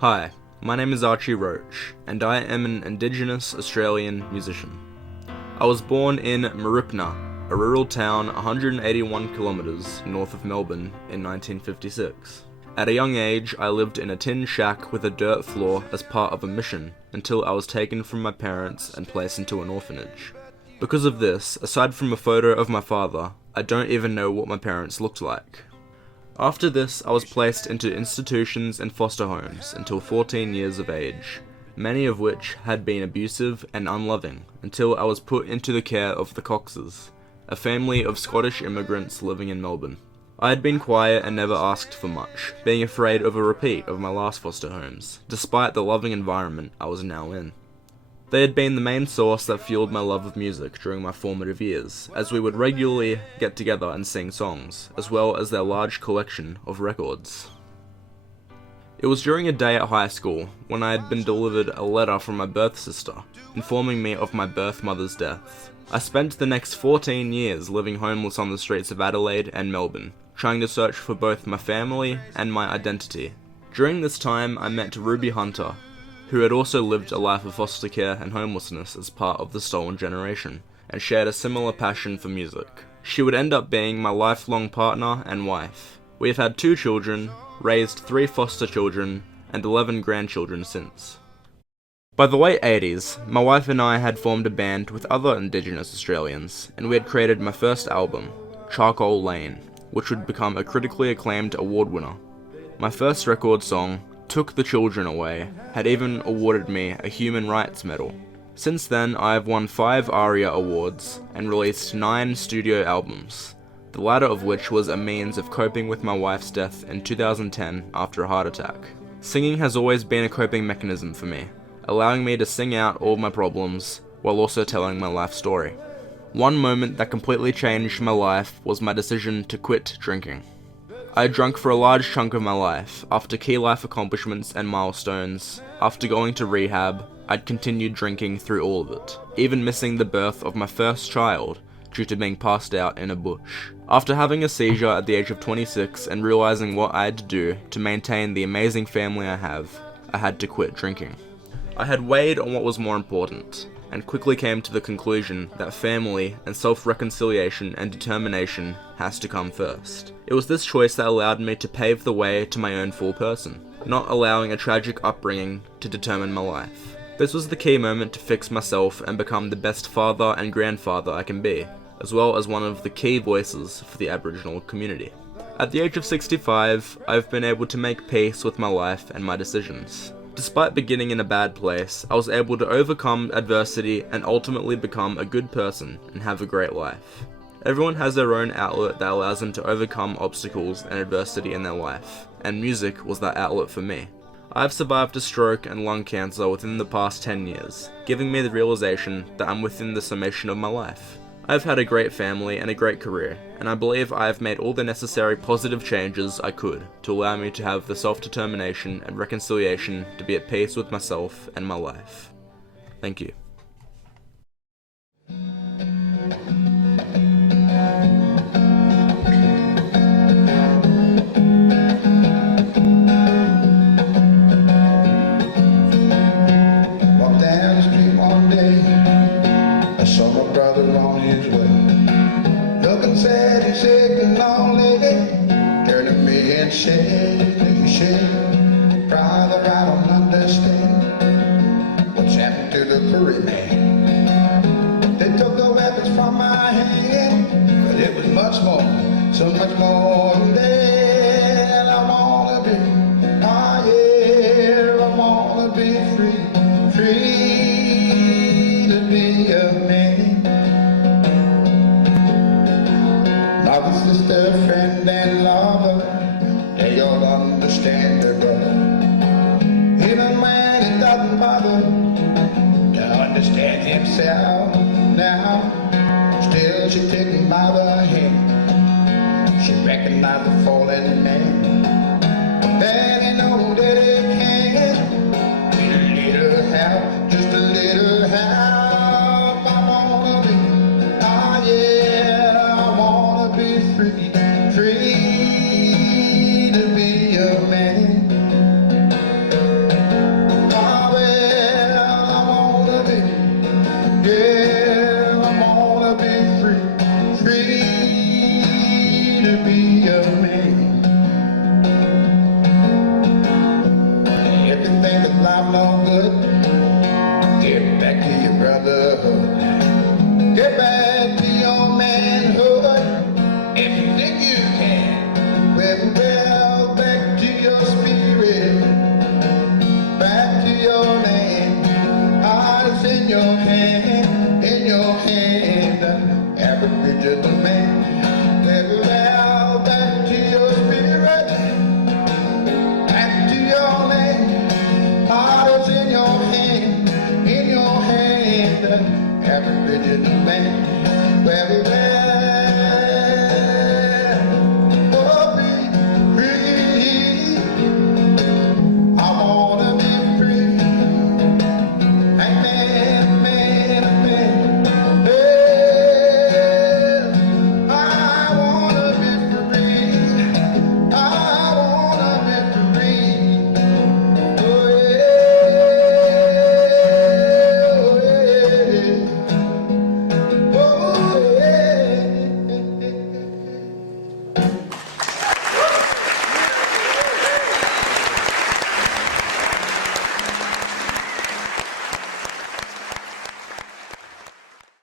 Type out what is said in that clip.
Hi, my name is Archie Roach, and I am an Indigenous Australian musician. I was born in Maripna, a rural town 181 kilometres north of Melbourne in 1956. At a young age, I lived in a tin shack with a dirt floor as part of a mission until I was taken from my parents and placed into an orphanage. Because of this, aside from a photo of my father, I don't even know what my parents looked like. After this, I was placed into institutions and foster homes until 14 years of age, many of which had been abusive and unloving until I was put into the care of the Coxes, a family of Scottish immigrants living in Melbourne. I had been quiet and never asked for much, being afraid of a repeat of my last foster homes, despite the loving environment I was now in. They had been the main source that fueled my love of music during my formative years, as we would regularly get together and sing songs, as well as their large collection of records. It was during a day at high school when I had been delivered a letter from my birth sister, informing me of my birth mother's death. I spent the next 14 years living homeless on the streets of Adelaide and Melbourne, trying to search for both my family and my identity. During this time, I met Ruby Hunter, who had also lived a life of foster care and homelessness as part of the stolen generation, and shared a similar passion for music. She would end up being my lifelong partner and wife. We have had 2 children, raised 3 foster children, and 11 grandchildren since. By the late 80s, my wife and I had formed a band with other Indigenous Australians, and we had created my first album, Charcoal Lane, which would become a critically acclaimed award winner. My first record song, Took the Children Away, had even awarded me a Human Rights Medal. Since then, I have won 5 ARIA awards and released 9 studio albums, the latter of which was a means of coping with my wife's death in 2010 after a heart attack. Singing has always been a coping mechanism for me, allowing me to sing out all my problems while also telling my life story. One moment that completely changed my life was my decision to quit drinking. I had drunk for a large chunk of my life. After key life accomplishments and milestones, after going to rehab, I'd continued drinking through all of it, even missing the birth of my first child due to being passed out in a bush. After having a seizure at the age of 26 and realizing what I had to do to maintain the amazing family I have, I had to quit drinking. I had weighed on what was more important, and quickly came to the conclusion that family and self-reconciliation and determination has to come first. It was this choice that allowed me to pave the way to my own full person, not allowing a tragic upbringing to determine my life. This was the key moment to fix myself and become the best father and grandfather I can be, as well as one of the key voices for the Aboriginal community. At the age of 65, I've been able to make peace with my life and my decisions. Despite beginning in a bad place, I was able to overcome adversity and ultimately become a good person and have a great life. Everyone has their own outlet that allows them to overcome obstacles and adversity in their life, and music was that outlet for me. I've survived a stroke and lung cancer within the past 10 years, giving me the realization that I'm within the summation of my life. I've had a great family and a great career, and I believe I have made all the necessary positive changes I could to allow me to have the self-determination and reconciliation to be at peace with myself and my life. Thank you. Walked down the street one day, I saw my brother on his way. Looking sad, he said, "Good long lady," turned to me and said, "Brother, I don't understand what's happened to the furry man. They took the weapons from my hand, but it was much more, so much more than that. I wanna be, oh yeah, I wanna be free, free to be a man. Mother, sister, friend, and lover, they all understand their brother. Even when it doesn't bother to understand himself now, still she took him by the hand. She recognized the fallen man. Then he know that it can't be a little help, just a little help. I wanna be, oh yeah, I wanna be free, free to be a man. man. Let it out back to your spirit, back to your land. Heart is in your hand, in your hand. Every vision